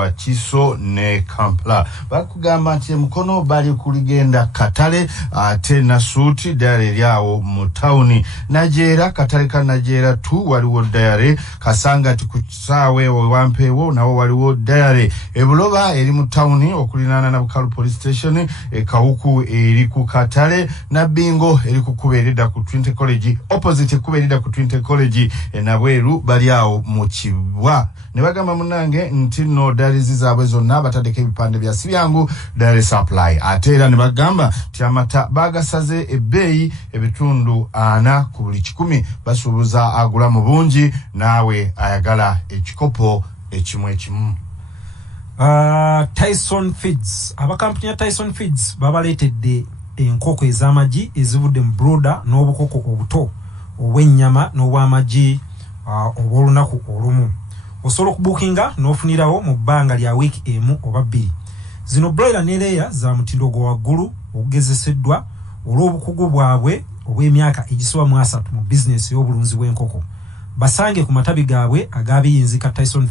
Wakiso ne Kampala. Bakugamba nti Mukono bali kuligenda Katale ate na Suuti dayare lyawo mu tawuni. Najera Katale ka Najera tu waliwo dayare, Kasanga tukusaawe Wampeewo nawo waliwo dayare. Ebuloba eri mu tawuni okulinana na Bukalu Police Station, Kawuku eri ku Katale, na Bingo eri ku kuberida ku Trinity College opposite kuberida ku Trinity College, na Bweru bali awo mu Kibwa. Ne bagamba munange nti no dalizi zaabwe zonna batadeko ebipande bya sibyangu Dairy Supply. Ate era ne bagamba nti amata bagasaze ebbeeyi ebitundu 4 ku buli 100, basuubuza agula mu bungi naawe ayagala ekikopo ekimu. Tyson Feeds, abakampuni ya Tyson Feeds babaletedde enkoko ez'amagi ezivudde mu broda n'obukoko obuto obw'ennyama n'obw'amagi obw'olunaku olumu. Osobola okubukinga n'ofunirawo mu bbanga lya wiiki emu oba 2. Zino broiler ne layer za mutindo gwa waggulu ogugezeseddwa olw'obukugu bwabwe obw'emyaka egisoba mu 3 mu bizinesi y'obulunzi bw'enkoko. Basange ku matabi gaabwe ag'abiyinzika Tyson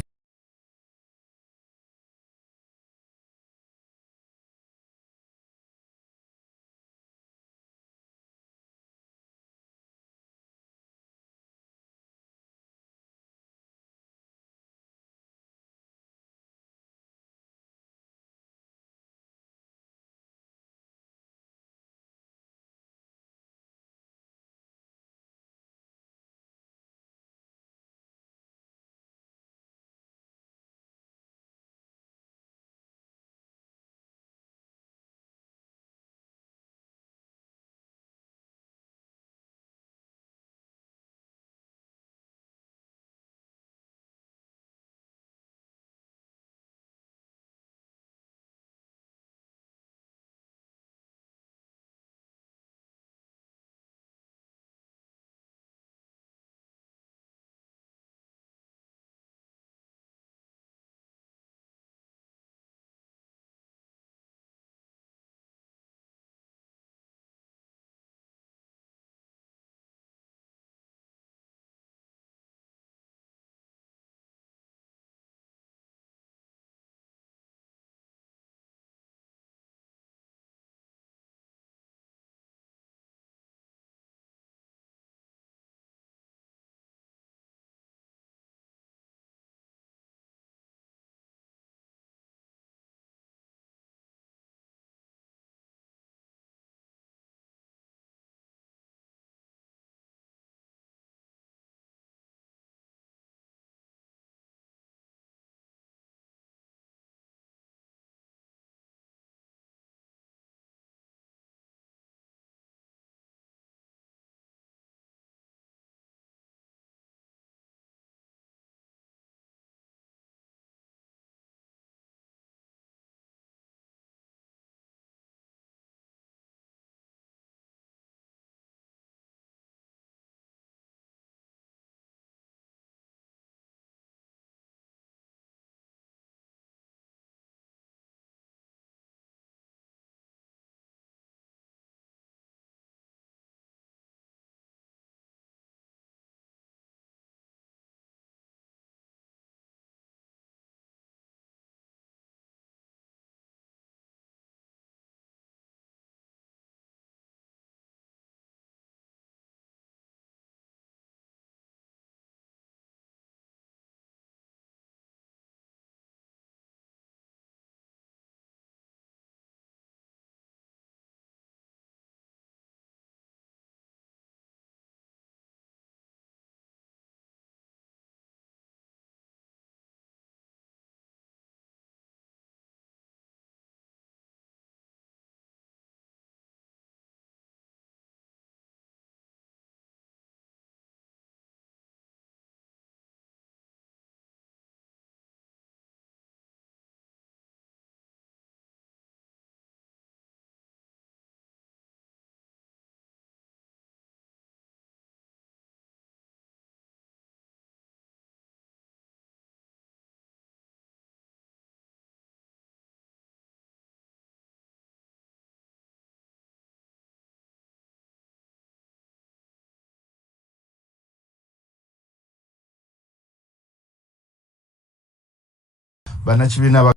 bannakibina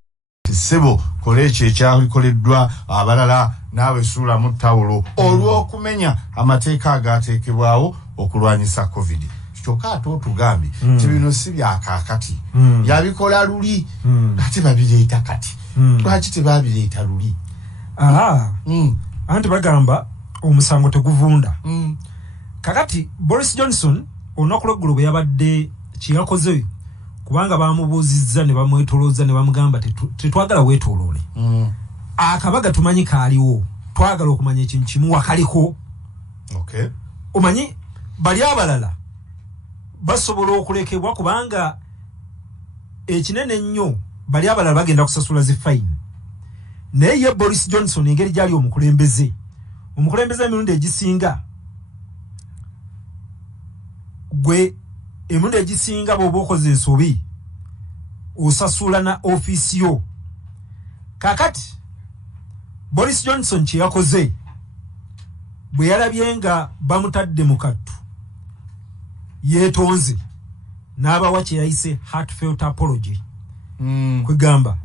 sebo koleche ekyalikoleddwa abalala naawe sula mu tawulo olw'okumenya amateeka agaateekebwawo okulwanyisa covid kyokka ate otugambi kibino si byakaakati yabikola luli ate babireeta kati lwaki tebabireeta luli anti bagamba omusango teguvunda kakati Boris Johnson olunaku lw'eggulu bwe yabadde kyeyakoze kubanga bamubuuzizza ne bamwetolooza ne bamugamba tetwagala weetooloole akabaga tumanyi kaaliwo twagala okumanya ekintu kimu wakaliko omanyi bali abalala basobola okulekebwa kubanga ekinene ennyo bali abalala bagenda kusasula zi fine naye ye Boris Johnson engeri gyali omukulembeze emirundi egisinga gwe emirundi egisinga bw'oba okoze ensobi osasula na ofiisi yo kakati Boris Johnson kye yakoze bwe yalabye nga bamutadde mu kattu yeetonze n'abawa kye yayise heartfelt apology kwegamba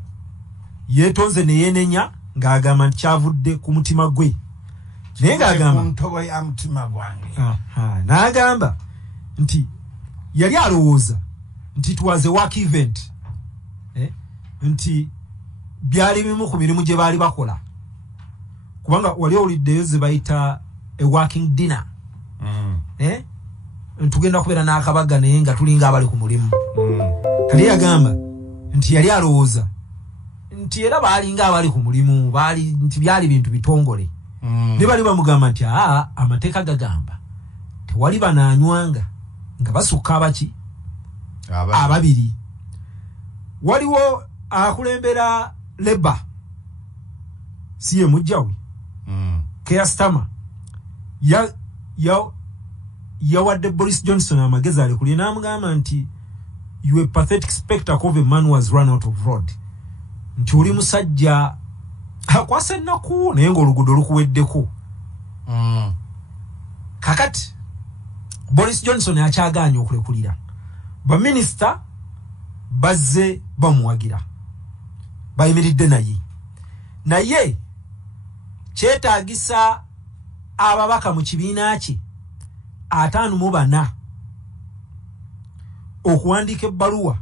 yeetonze ne yeenenya ng'agamba nti kyavudde ku mutima gwe naye ng'agamba n'agamba nti yali alowooza nti it was a work event nti byali bimu ku mirimu gye baali bakola kubanga wali owuliddeyo ze bayita a working dinner tugenda kubeera n'akabaga naye nga tulinga abali ku mulimu kali yagamba nti yali alowooza nti era baalinga abali ku mulimu nti byali bintu bitongole ne bali bamugamba nti amateeka gagamba tewali banaanywanga nga basukka abaki ababiri waliwo akulembera Labour siye mujjawe Keir Starmer yawadde Boris Johnson amagezi alekulye n'amugamba nti you a pathetic spectacle of a man who has run out of road nti oli musajja akwasa ennaku naye ng'oluguudo lukuweddeko kakati Boris Johnson akyagaanye okulekulira baminisita bazze bamuwagira bayimiridde naye kyetaagisa ababaka mu kibiina kye 54 okuwandiika ebbaluwa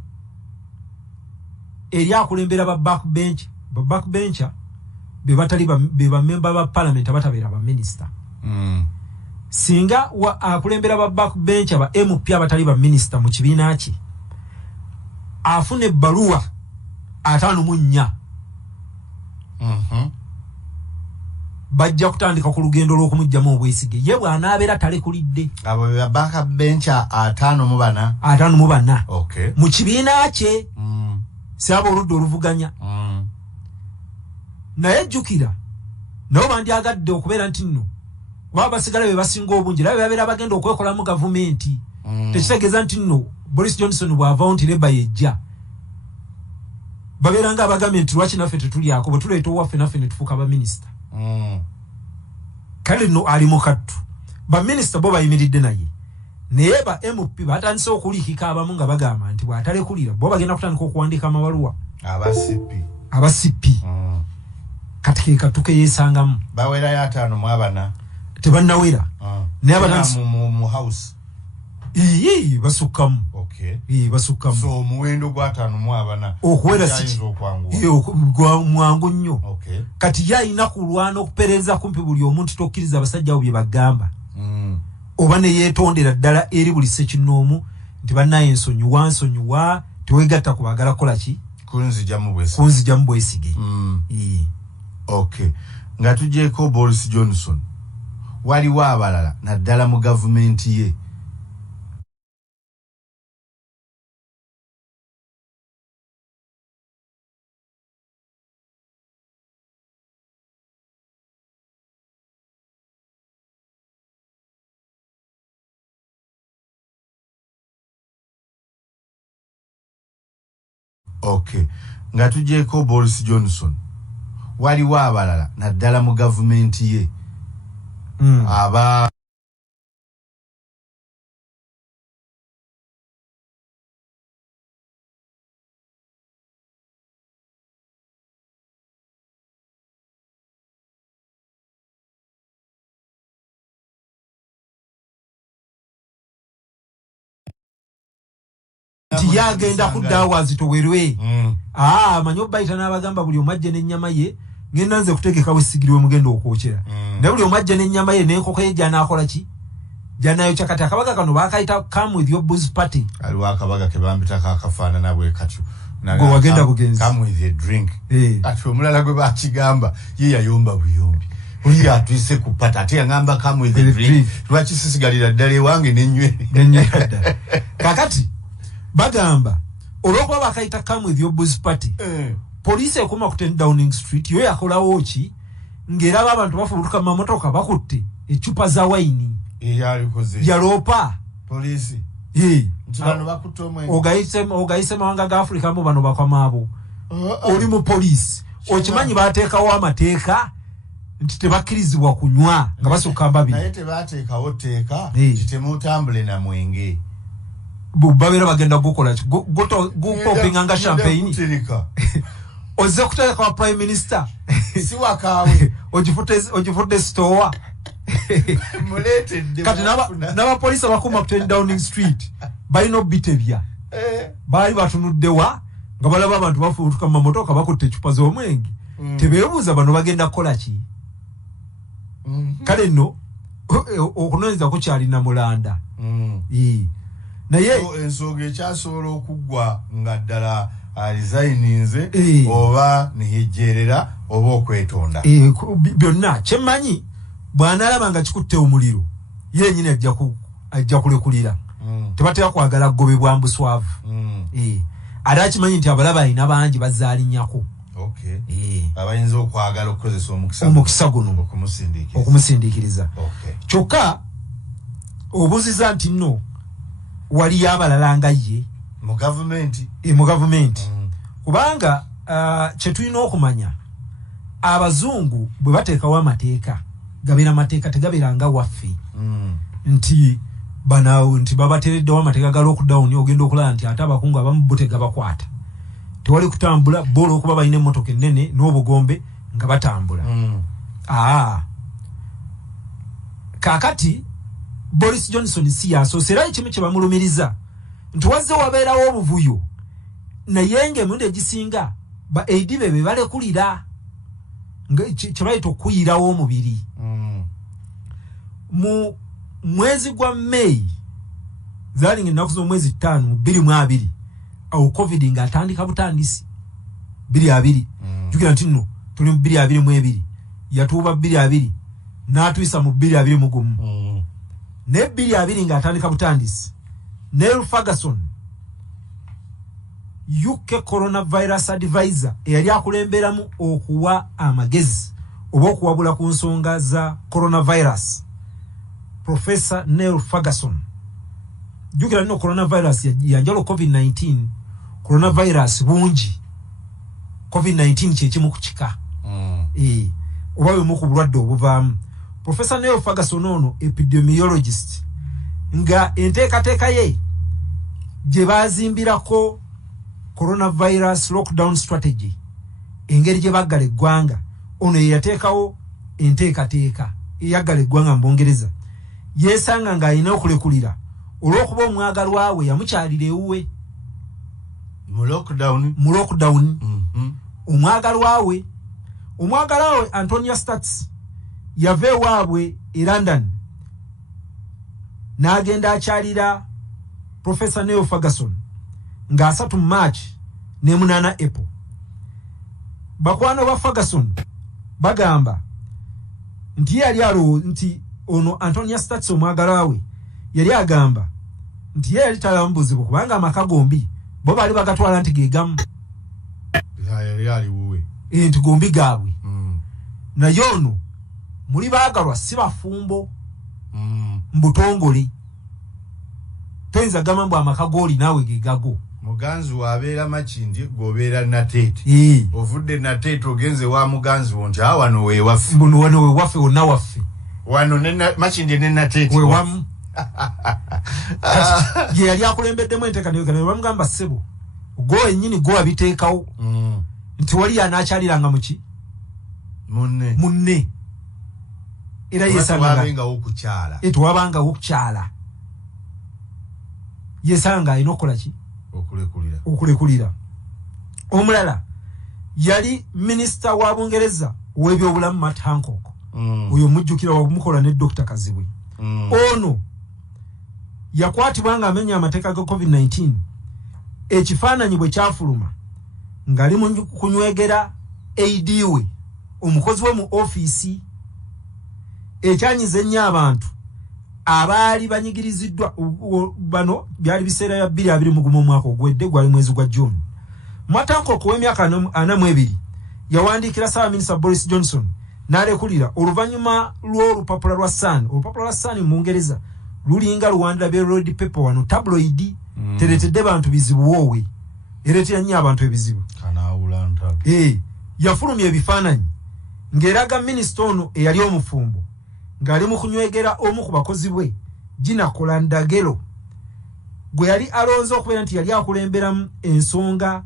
eri akulembera ba backbencher be bamemba ba parliament abatabeera baminisita singa akulembera ba backbencher ba MP abatali baminisita mu kibiina kye afuna ebbaluwa 54 bajja kutandika ku lugendo lw'okumugyamu obwesige ye bw'anaabeera talekulidde abo be backbencher 54 mu kibiina kye saba oludda oluvuganya naye jjukira nabo bandyagadde okubeera nti nno baba basigala be basinga obungi naye babeera bagenda okwekolamu gavumenti tekitegeeza nti nno Boris Johnson bw'avaawo nti Labour yejja babeera nga abagambye nti lwaki naffe tetulyako bwe tuleeta owaffe naffe ne tufuuka baminisita kale nno ali mu kattu baminisita bo bayimiridde naye naye ba MP batandise okuliikika abamu nga bagamba nti bw'atalekulira bo bagenda kutandika okuwandiika amabaluwa abasipi kati ke kattu ke yeesangamu bawerayo 54 tebannawera naye abatandise mu house basukkamu basukkamu so omuwendo gwa 54 okuwera mwangu nnyo kati ye alina kulwana okuperereza kumpi buli omuntu tokkiriza abasajja abo bye bagamba oba ne yeetondera ddala eri buli ssekinnoomu nti bannaye nsonyiwa teweegatta ku baagala kukola ki kunzigyamu bwesige nga tugyeko Boris Johnson waliwo abalala naddala mu gavumenti ye nga tugyeko Boris Johnson waliwo abalala naddala mu gavumenti ye aba nti yagenda kuddawa zitowerwe manyo bayita n'abagamba buli omajje n'ennyama ye ngenda nze kutegeka wesigiriwe mugenda okwokera naye buli omajje n'ennyama ye n'enkoko ye gy'anaakola ki gy'anaayo kyakati akabaga kano baakayita come with your booze party aliwo akabaga ke bambitako akafaanana bwe katyo gwe wagenda bugenzi come with a drink ati omulala gwe bakigamba ye yayomba buyombi oli atwise ku pata ate yangamba come with a drink lwaki sisigalira ddala ewange nenywera kakati bagamba olwokuba bakayita come with your booze party poliisi ekuma ku 10 Downing Street yo yakolawo ki ng'eraba abantu bafulutuka mu mamotoka bakutte ecupa za wayini yaloopa poliisi ogayise mawanga ga Afrika mu bano bakwamaabo oli mu poliisi okimanyi bateekawo amateeka nti tebakkirizibwa kunywa nga basukka mbabiri naye tebateekawo tteeka nti temutambule na mwenge babeera bagenda gukola ki gupopinga nga champagne ozze kuteeka wa prime minister si wakaawe ogifudde store kati n'abapoliisi abakuma ku 10 Downing Street balina obitebya baali batunuddewa nga balaba abantu bafuutuka mu mamotoka bakutte ecupa z'omwenge tebeebuuza bano bagenda kukola ki kale nno okunoonyeza kukyalina mulanda naye ensonga ekyasobola okuggwa nga ddala alizayininze oba niyejjerera oba okwetonda byonna kyemmanyi bw'anaalaba nga kikutte omuliro yenyini ajja kulekulira tebatera kwagala kugobebwa mbuswavu ate akimanyi nti abalaba alina bangi bazaalinnyako abayinza okwagala okukozesa omukisa guno okumusindiikiriza kyokka obuuziza nti nno waliyo abalala nga ye mu gavumenti kubanga kye tulina okumanya abazungu bwe bateekawo amateeka gabeera amateeka tegabeera nga waffe nti banawo nti babateereddewo amateeka ga lockdown ogenda okulaba nti ate abakungu abamu bo tegabakwata tewali kutambula boola okuba balina emmotoka ennene n'obugombe nga batambula kaakati Boris Johnson si yasoose era ekimu kye bamulumiriza nti wazze wabeerawo obuvuyo naye ng'emirundi egisinga ba AD be balekulira kye bayita okuyirawo omubiri mu mwezi gwa May zaali ennaku z'omwezi 5 2020 awo covid ng'atandika butandisi 2020 jukira nti nno tuli mu 2022 yatuuba 2020 n'atuyisa mu 2021 ne 2020 ng'atandika butandisi Neil Ferguson UK coronavirus advisor eyali akulemberamu okuwa amagezi oba okuwabula ku nsonga za coronavirus Professor Neil Ferguson jukira nno coronavirus yanjalo COVID-19 coronavirus bungi COVID-19 kyekimu ku kika oba bwemu ku bulwadde obuvaamu Professor Neil Ferguson ono epidemiologist nga enteekateeka ye gye baazimbirako coronavirus lockdown strategy engeri gye baggala eggwanga ono ye yateekawo enteekateeka eyaggala eggwanga mu Bungereza yeesanga ng'alina okulekulira olw'okuba omwagalwa we yamukyalira ewuwe mu lockdown omwagalwa we Antonia Stats yava ewaabwe e London n'agenda akyalira Professor Neil Ferguson nga 3 March ne 8 April bakwano ba Ferguson bagamba nti yali alo nti ono Antonia Stats omwagalwa we yali agamba nti yali talambuzibu kubanga amaka gombi bo bali bagatwala nti gegamu yali wuwe nti gombi gaabwe naye ono muli baagalwa si bafumbo mbutongole toyinza gamba mbu amaka g'oli naawe gegago muganzi wabeera Makindi gobeera Nateete ovudde Nateete ogenze wa muganzi wo nti wano weewaffe wano weewaffe wonna waffe wano Makindi ne Nateete wewamu ye yali akulembeddemu enteekateeka bamugamba ssebo go ennyini go abiteekawo nti wali yanaakyaliranga muki munne era yesangawo okukyala yesanga alina okukola ki okulekulira. Omulala yali minisita wa Bungereza ow'ebyobulamu Matt Hancock. Oyo mujjukira wamukola ne Dr. Kazibwe. Ono yakwatibwa nga amenya amateeka ga COVID-19. Ekifaananyi bwe kyafuluma ngali mu kunywegera AD we omukozi we mu office ekyanyize nnyo abantu abaali banyigiriziddwa bano byali biseera ya 2021 omwaka ogwedde gwali mwezi gwa June. Matanko ow'emyaka 42 yawandiikira Ssaabaminisita Boris Johnson n'alekulira oluvannyuma lw'olupapula lwa Sun. Olupapula lwa Sun mu Bungereza lulinga luwandira bya road paper wano tabloid teretedde bantu bizibu wowe eretera nnyo abantu ebizibu yafulumya ebifaananyi ng'eraga minisita ono eyali omufumbo ng'ali mu kunywegera omu ku bakozi bwe Gina Kolandagelo gwe yali alonze okubeera nti yali akulemberamu ensonga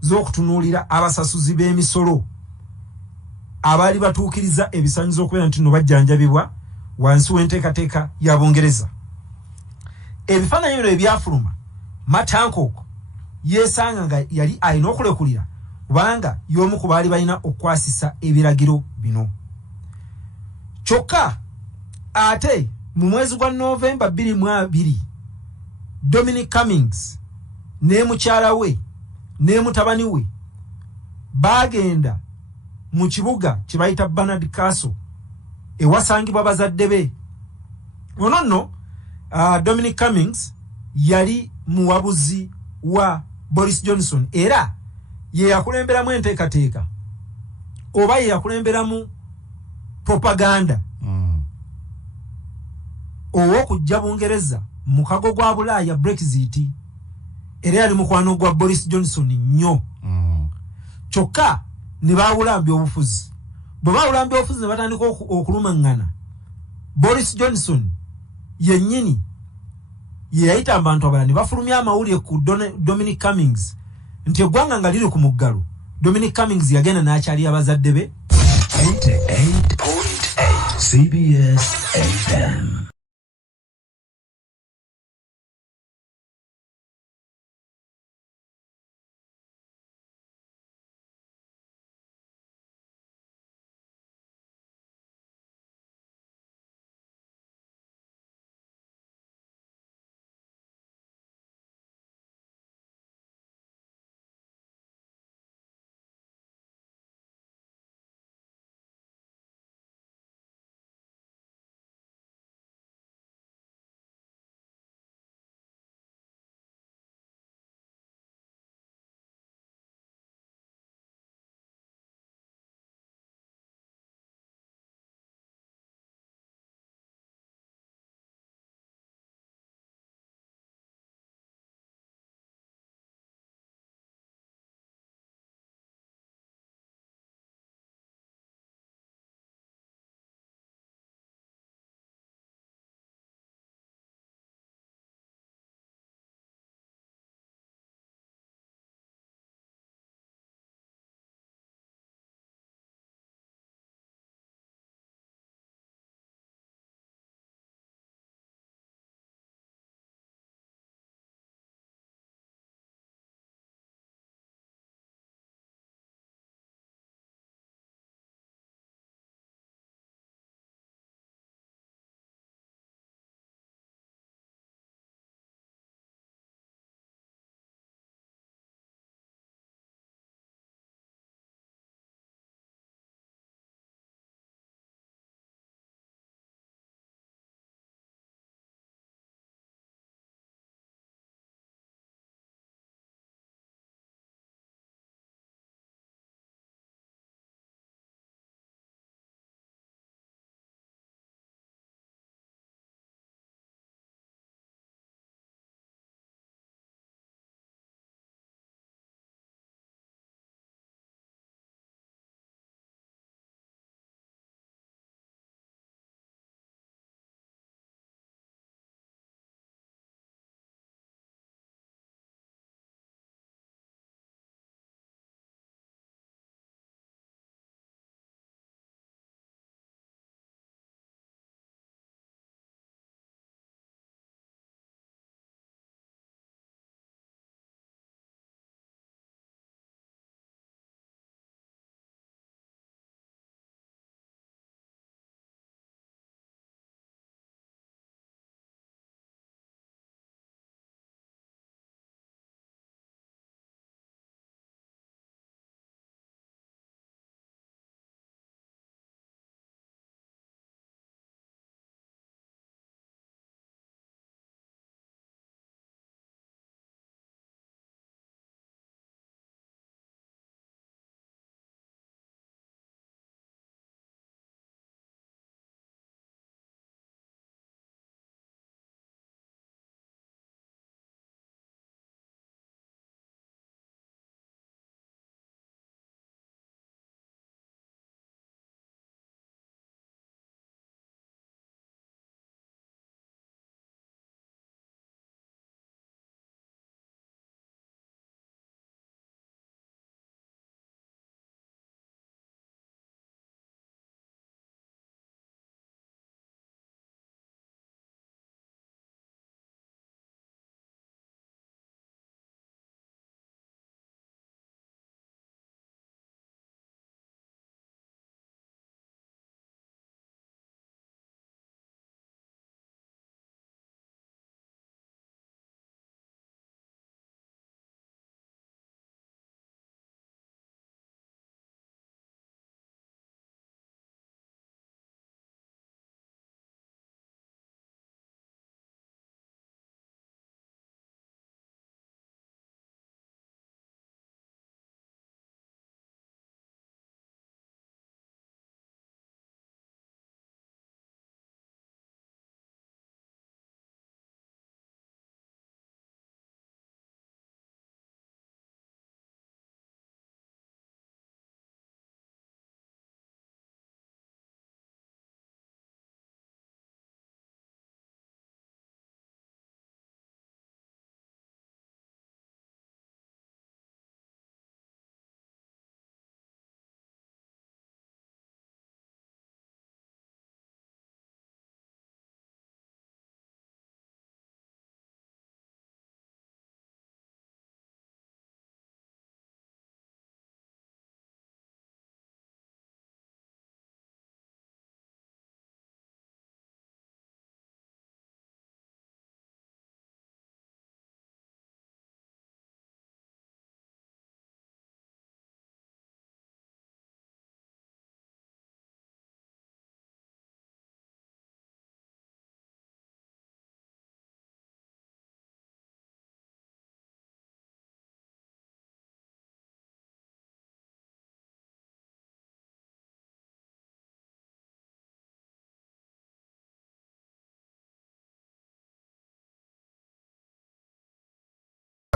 z'okutunuulira abasasuzi b'emisolo abaali batuukiriza ebisaanyizo okubeera nti no bajjanjabibwa wansi w'enteekateeka ya Bungereza. Ebifaananyi bino ebyafuluma Matt Hancock yeesanga nga yali alina okulekulira kubanga y'omu ku baali balina okwasisa ebiragiro bino. Kyokka ate mu mwezi gwa Novemba 2022 Dominic Cummings ne mukyala we ne mutabani we bagenda mu kibuga kye bayita Barnard Castle ewasangibwa bazadde be. Ono nno Dominic Cummings yali muwabuzi wa Boris Johnson era ye yakulemberamu enteekateeka oba ye yakulemberamu propaganda ow'okujja Bungereza mu kago gwa Bulaaya Brexit era yali mukwano gwa Boris Johnson nnyo. Kyokka ne baawulambya obufuzi. Bwe baawulambya obufuzi ne batandika okulumaŋŋana. Boris Johnson yennyini ye yayita abantu abalala ne bafulumya amawulire ku Dominic Cummings nti eggwanga nga liri ku muggalo. Dominic Cummings yagenda n'akyali abazadde be 88.8 CBS FM.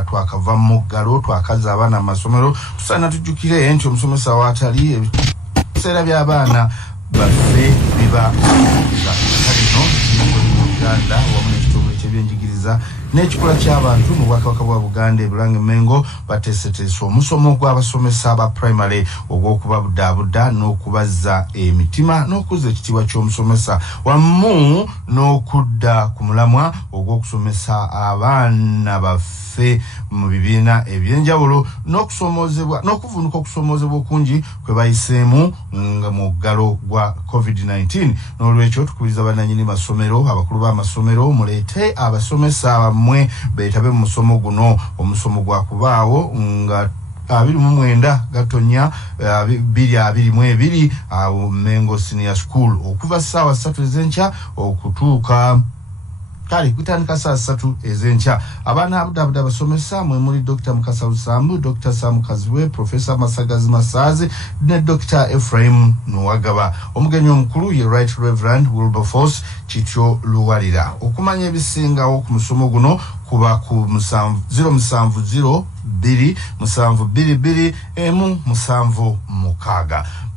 twakava mu muggalo twakaza abaana mu masomero tusaana tujjukire nti omusomesa waatali ebiseera by'abaana baffe biba kalino Uganda wamu n'ekitongole ky'ebyenjigiriza n'ekikola ky'abantu mu bwakabaka bwa Buganda ebulange Mengo bateeseteese omusomo gw'abasomesa aba primary ogw'okubabudaabuda n'okubazza emitima n'okuzza ekitiibwa ky'omusomesa wamu n'okudda ku mulamwa ogw'okusomesa abaana baffe mu bibiina ebyenjawulo n'okuvunuka okusomoozebwa okungi kwe bayiseemu nga mu muggalo gwa COVID-19. N'olwekyo tukubiriza bannannyini masomero abakulu b'amasomero muleete abasomesa abammwe beetabe mu musomo guno. Omusomo gwa kubaawo nga 29 Gatonya 2022 awo Mengo Senior School okuva ssaawa 3 ez'enkya okutuuka kali kutandika saa 3 ez'enkya. Abaana abudaabuda basomesa mwe muli Dr. Mukasa Lusambu, Dr. Sam Kaziwe, Professor Masagazi Masazi ne Dr. Ephraim Nuwagaba. Omugenyi omukulu ye Right Reverend Wilberforce Kityo Luwalira. Okumanya ebisingawo ku musomo guno kuba ku 070 272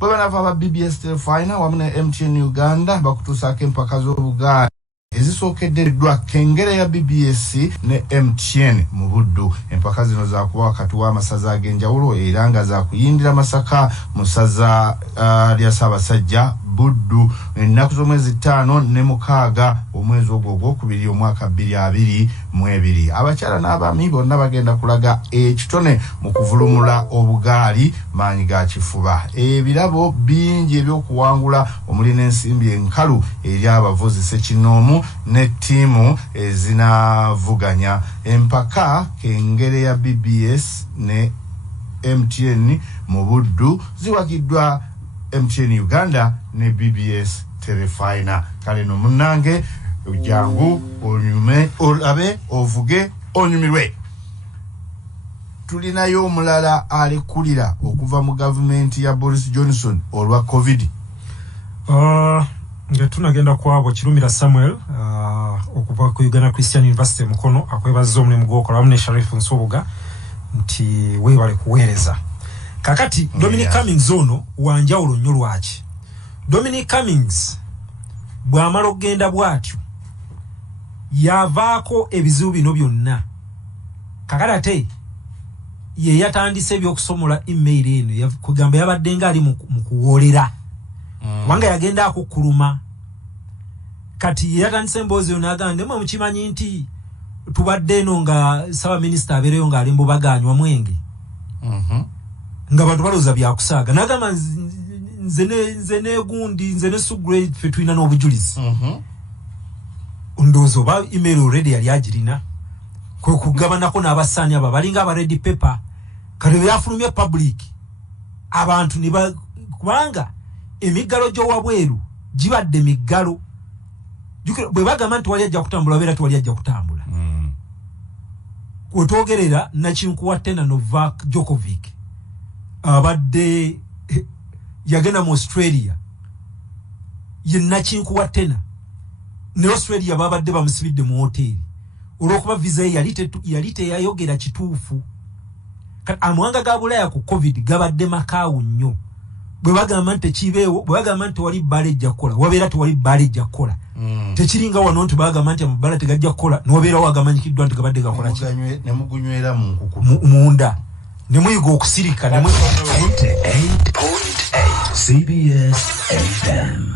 bwe banava ba BBS Telefina wamu ne MTN Uganda bakutuusaako empaka z'Obuganda ezisookeddeddwa kengere ya BBS ne MTN mu Buddu. Empaka zino zaakuba wakati w'amasaza ag'enjawulo era nga zaakuyindira Masaka mu ssaza lya Ssaabasajja Buddu ennaku z'omwezi 5 ne 6 omwezi ogwo ogwokubiri omwaka 2022. Abakyala n'abaami bonna bagenda kulaga ekitone mu kuvulumula obugaali maanyi ga kifuba. Ebirabo bingi eby'okuwangula omuli n'ensimbi enkalu eri abavuzi Ssekinoomu ne ttiimu ezinavuganya. Empaka kengere ya BBS ne MTN mu Buddu ziwagiddwa MTN Uganda ne BBS Telefina. Kale no munnange jangu onyume olabe ovuge onyumirwe. Tulinayo omulala alekulira okuva mu gavumenti ya Boris Johnson olwa COVID. Nga tunagenda kwabo Kirumira Samuel okuva ku Uganda Christian University Mukono akwebazza omulimu gw'okola wamu ne Sharif Nsubuga nti weebale kuweereza. Kakati Dominic Cummings ono wanjawulo nnyo lwaki. Dominic Cummings bw'amala okugenda bw'atyo yavaako ebizibu bino byonna. Kakati ate ye yatandise eby'okusomola email eno kugamba yabadde nga ali mu kuwoolera. Wanga yagenda akukuluma. Kati yatandise emboozi n'agamba ndemwe mukimanyi nti tubadde eno nga Ssaaba Minisita abeereyo ng'ali mu bubaganywa mwenge. Nga bantu balooza byakusaaga. N'agamba nze negundi nze ne Sugre ffe tulina n'obujulizi. Ndowooza oba email already yali agirina. Kwe kugabanako n'abasaani abo balinga aba red paper. Kati byafulumye public. Abantu ne kubanga emiggalo gy'owabweru gibadde miggalo. Bwe bagamba nti wali ajja kutambula beera tiwali ajja kutambula. Kwetwogerera Nakinkuwa Tena Novak Djokovic abadde yagenda mu Australia ye Nakinkuwa Tena ne Australia babadde bamusibidde mu hoteli olw'okuba visa ye yali teyayogera kituufu. Amawanga ga Bulaaya ku COVID gabadde makaawu nnyo. Bwe bagamba nti kibeewo, bwe bagamba nti wali bbala ejja kukola wabeera tiwali bbala ejja kukola. Tekiringa wano nti bagamba nti amabala tegajja kukola n'obeera wagamanyikiddwa nti gabadde gakola ki ne mugunywera mu nkuku munda ne muyiga okusirika ne 8.8 CBS FM.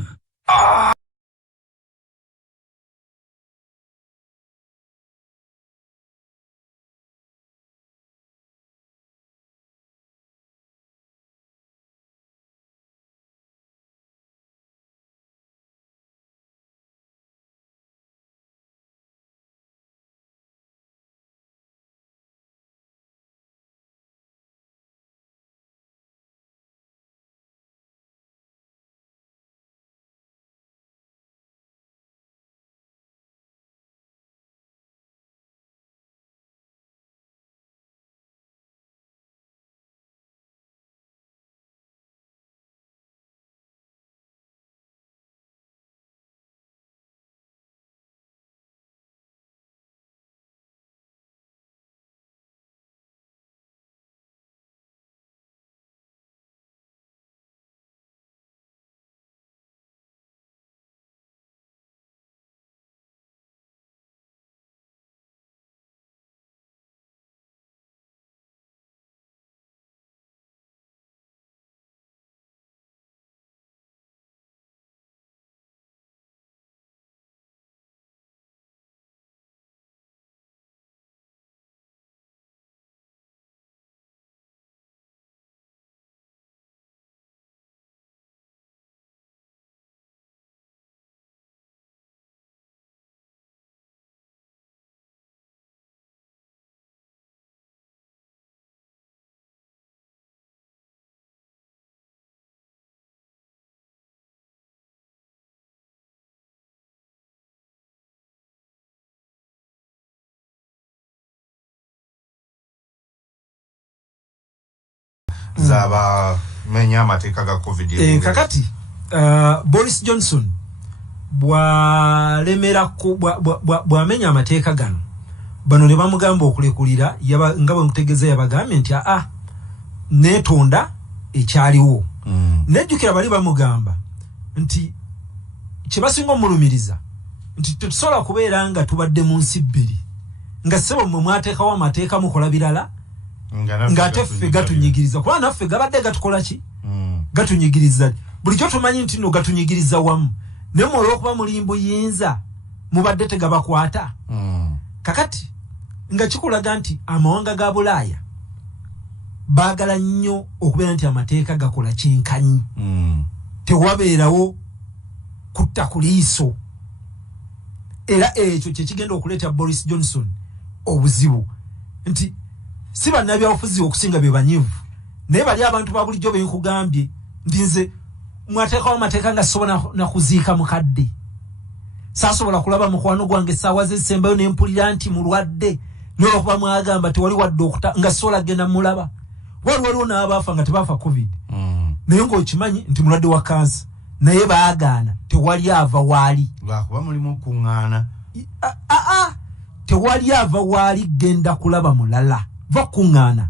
zaba menya amateeka ga COVID. Kakati Boris Johnson bwalemera bwamenya amateeka gano bano ne bamugamba okulekulira nga bwe nkutegeeza yabagambye nti netonda ekyaliwo. Nejjukira bali bamugamba nti kye basinga omulumiriza nti tetusobola kubeera nga tubadde mu nsi bbiri nga ssebo mmwe mwateekawo amateeka mukola birala ng'ate ffe gatunyigiriza kuba naffe gabadde gatukola ki gatunyigiriza bulijjo tumanyi nti no gatunyigiriza wamu naye mwoyo okuba mulimbo yinza mubadde tegabakwata. Kakati nga kikulaga nti amawanga ga Bulaaya baagala nnyo okubeera nti amateeka gakola kyenkanyi. Tewabeerawo kutta ku liiso. Era ekyo kye kigenda okuleeta Boris Johnson obuzibu nti si bannabyabufuzi okusinga be banyivu naye bali abantu ba bulijjo be nkugambye nti nze mwateekawo amateeka nga sobola na kuziika mukadde saasobola kulaba mukwano gwange essaawa zezisembayo ne mpulira nti mulwadde n'olwokuba mwagamba tewali wadde okuta nga sobola genda mulaba waliwo n'abaafa nga tebaafa COVID naye ng'okimanyi nti mulwadde wa kansa naye baagaana tewali ava waali lwakuba mulimu okuŋŋaana. Tewali ava waali genda kulaba mulala vakuŋŋaana.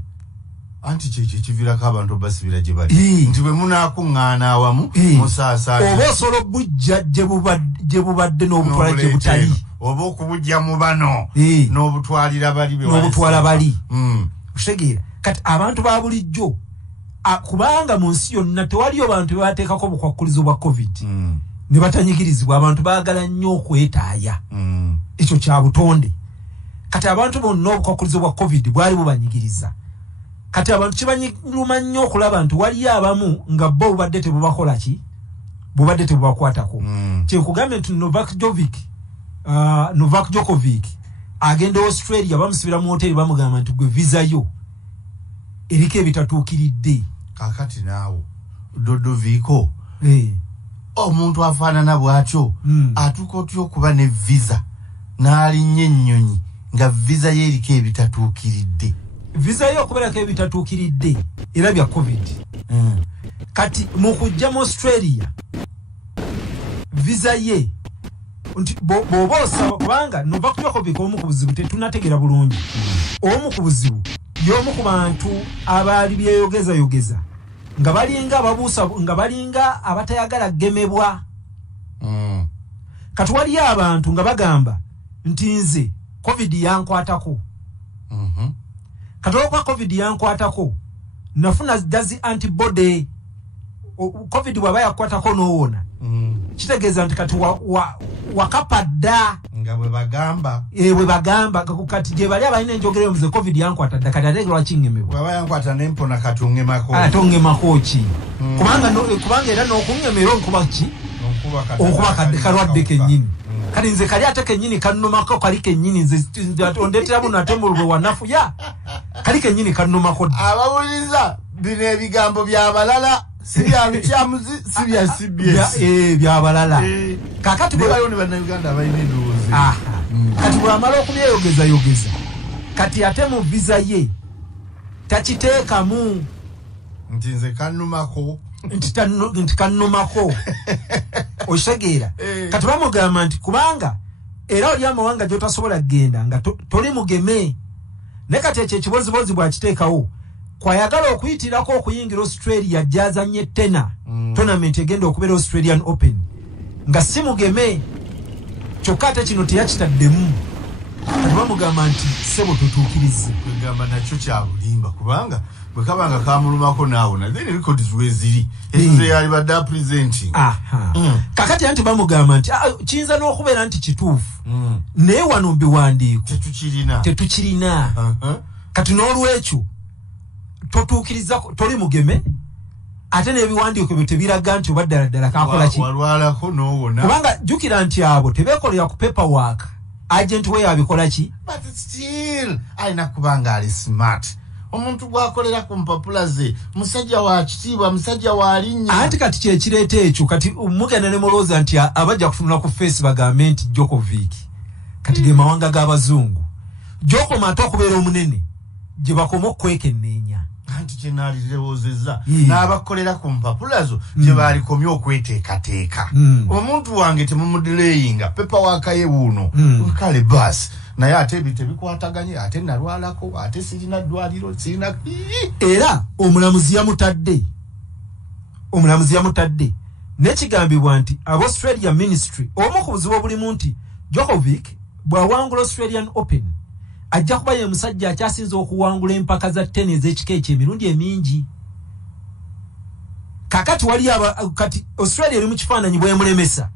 Anti kyekyo kiviirako abantu basibira gye bali nti bwe munaakuŋŋaana awamu musaasaanya oba osobola obujja gye bubadde n'obutwala gye butali oba okubujja mu bano n'obutwalira bali n'obutwala bali. Kitegeera kati abantu ba bulijjo kubanga mu nsi yonna tewaliyo bantu be bateekako obukwakkulizo bwa COVID ne batanyigirizibwa. Abantu baagala nnyo okwetaaya ekyo kya butonde. Kati abantu bonna obukwakkulizo bwa COVID bwali bubanyigiriza. Kati abantu kibanyiruma nnyo okulaba nti waliyo abamu nga bo bubadde tebubakola ki bubadde tebubakwatako. Kyenkugambye nti Novak Djokovic agenda Australia bamusibira mu hoteri bamugamba nti gwe visa yo eriko ebitatuukiridde. Kakati naawo Dodoviko omuntu afaanana bw'atyo atuuka otya okuba ne visa n'alinnya ennyonyi nga visa ye eriko ebitatuukiridde. Visa yo okubeerako ebitatuukiridde era bya COVID. Kati mu kujja mu Australia visa ye nti bw'oba osaba kubanga Novak Djokovic omu ku buzibu tetunategeera bulungi omu ku buzibu y'omu ku bantu abaali byeyogeza nga balinga ababuusa nga balinga abatayagala gemebwa. Kati waliyo abantu nga bagamba nti nze COVID yankwatako. Kati olw'okuba COVID yankwatako nafuna dazi antibody. COVID bw'aba yakwatako n'owona kitegeeza nti kati wakapadda nga bwe bagamba kati gye bali abalina enjogera eyomuze COVID yankwata dda kati ate lwaki ngemebwa bw'aba yankwata nempona kati ongemako ki kubanga era n'okungemera onkuba ki onkuba kalwadde kennyini. Kati nze kali ate kennyini kannumako kali kennyini nze ondeetera buno ate mulwe wanafu kali kennyini kannumako. Abawuliriza bino ebigambo by'abalala sibya CBS byabalala. Kakati bwe ne bannayuganda abalina endowooza kati bw'amala okubyeyogeza kati ate mu visa ye takiteekamu nti nze kannumako nti kannumako okitegeera. Kati bamugamba nti kubanga era oli amawanga gy'otasobola kgenda nga toli mugeme ne kati ekyo ekibozibozi bw'akiteekawo kwayagala okuyitirako okuyingira Australia gyazanye tournament egenda okubeera Australian Open nga si mugeme kyokka ate kino teyakitaddemu. Kati bamugamba nti sebo tutuukirize kwegamba nakyo kya bulimba kubanga bwe kabanga kamulumako naawona then records weziri ezo yali badde presenting. Kakati anti bamugamba nti kiyinza n'okubeera nti kituufu naye wano mbiwandiiko tetukirina. Kati n'olwekyo totuukiriza toli mugeme ate n'ebiwandiiko byo tebiraga nti oba ddala kakola ki walwalako n'owona kubanga jjukira nti abo tebeekolera ku paperwork agent we yabikola ki but still alina kubanga ali smart omuntu gwakolera ku mpapula ze musajja wa kitiibwa musajja wa linnya anti kati kyekireeta ekyo kati mugenda ne mulowooza nti abajja kutunula ku face bagambe nti Djokovic kati ge mawanga g'abazungu Djoko ate okubeera omunene gye bakoma okwekenneenya anti kyenalirewoozezza n'abakolera ku mpapula zo gye baalikomye okweteekateeka omuntu wange temumudireyinga pepa wakaye wuuno kale basi naye ate tebikwataganye ate nalwalako ate sirina ddwaliro sirina era omulamuzi yamutadde n'ekigambibwa nti abaustralia ministry omu ku buzibu obulimu nti Djokovic bw'awangula Australian Open ajja kuba ye musajja akyasinze okuwangula empaka za tennis ez'ekika eky'emirundi emingi. Kakati wali kati Australia eri mu kifaananyi bw'emulemesa.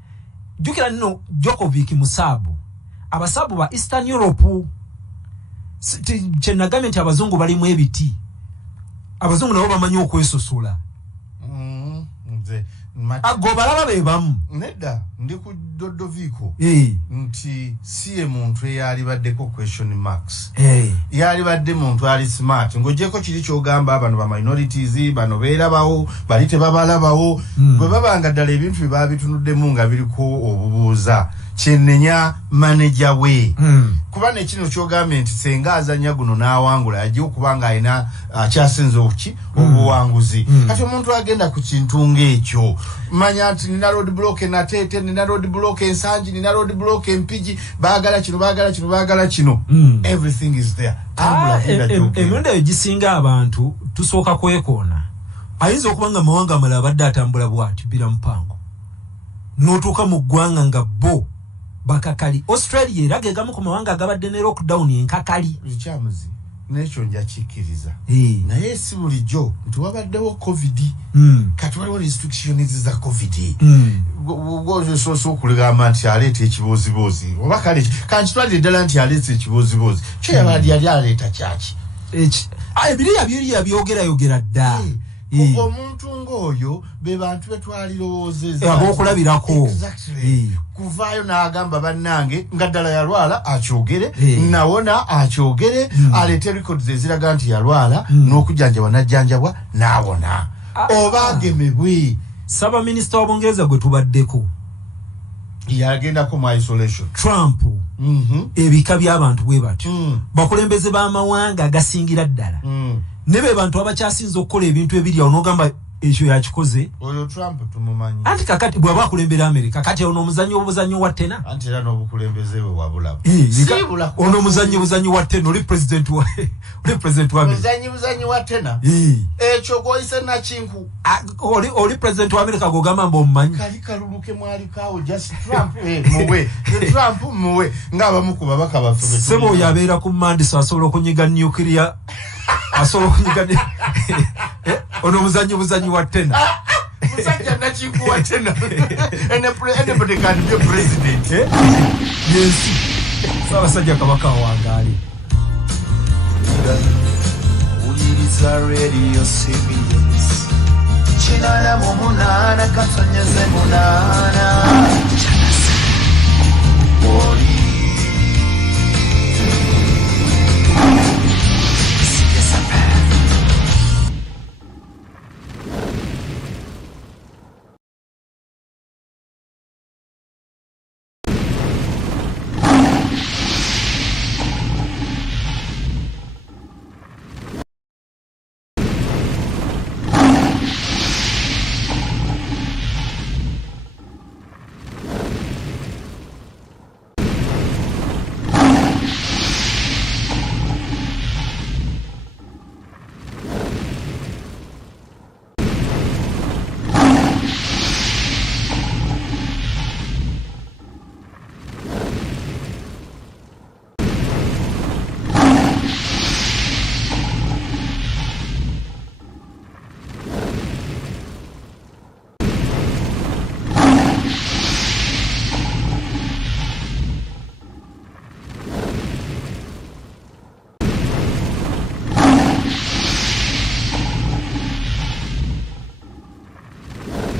Jjukira nno Djokovic musaabu. Abasaabu ba Eastern Europe. Kye nagambye nti abazungu balimu ebiti. Abazungu nabo bamanyi okwesosola. Agobalaba be bamu. Nedda ndi ku Dodoviko. Nti siye muntu eyalibaddeko question marks. Yalibadde muntu ali smart. Ngojeko kiri kyogamba abantu ba minorities bano beerabawo bali tebabalabawo bwe babanga ddala ebintu bibabitunuddemu nga biriko obubuuza kyenenya manager we. Kuba ne kino kyogambye nti senga azanya guno n'awangula ajja okubanga ayina kyasinze okuki obuwanguzi. Kati omuntu agenda ku kintu ng'ekyo manya nti nina road block natete nina road block ensanji nina road block empiji baagala kino everything is there. Emirundi egisinga abantu tusooka kwekoona ayinza okubanga mawanga amalala abadde atambula bw'ati bira mupango n'otuuka mu ggwanga nga bo bakakali. Australia era ge gamu ku mawanga agabadde ne lockdown enkakali. Ekyamuzi n'ekyo njakikkiriza naye si bulijjo nti wabaddewo covid kati waliwo restrictions za covid so kuligamba nti aleeta ekibooziboozi oba kale kankitwalire ddala nti aleeta ekibooziboozi kyo yali aleeta kyaki ebiriya byogerayogera dda. Omuntu ng'oyo be bantu betwalirowoozezza ab'okulabirako kuvaayo n'agamba bannange nga ddala yalwala akyogere nawona akyogere aleete records eziraga nti yalwala n'okujjanjabwa n'ajjanjabwa n'awona oba agemebwe. Ssaabaminisita w'Obungereza gwe tubaddeko yagendako mu isolation. Trump ebika by'abantu bwe batyo bakulembeze b'amawanga agasingira ddala ne be bantu abakyasinze okukola ebintu ebiri awo n'ogamba ekyo yakikoze. Oyo Trump tumumanyi anti kakati bw'aba akulembera America kati ono obuzannyo wa tena anti era n'obukulembeze bwe wabulaba ono omuzannyo wa tena oli president wa muzannyi wa tena ekyo goyise nakinku oli president wa America gogamba mbo omumanyi kali kaluluke mwalikaawo just Trump muwe Trump muwe ng'abamu ku babaka baffe sebo yabeera ku Mandiso asobola okunyiga nuclear asobola okunyiga ono omuzannyi wa tena musajja nakinku wa tena anybody can be president yes Ssaabasajja Kabaka wangaali. Uliriza radio CBS 8 katonyeze 8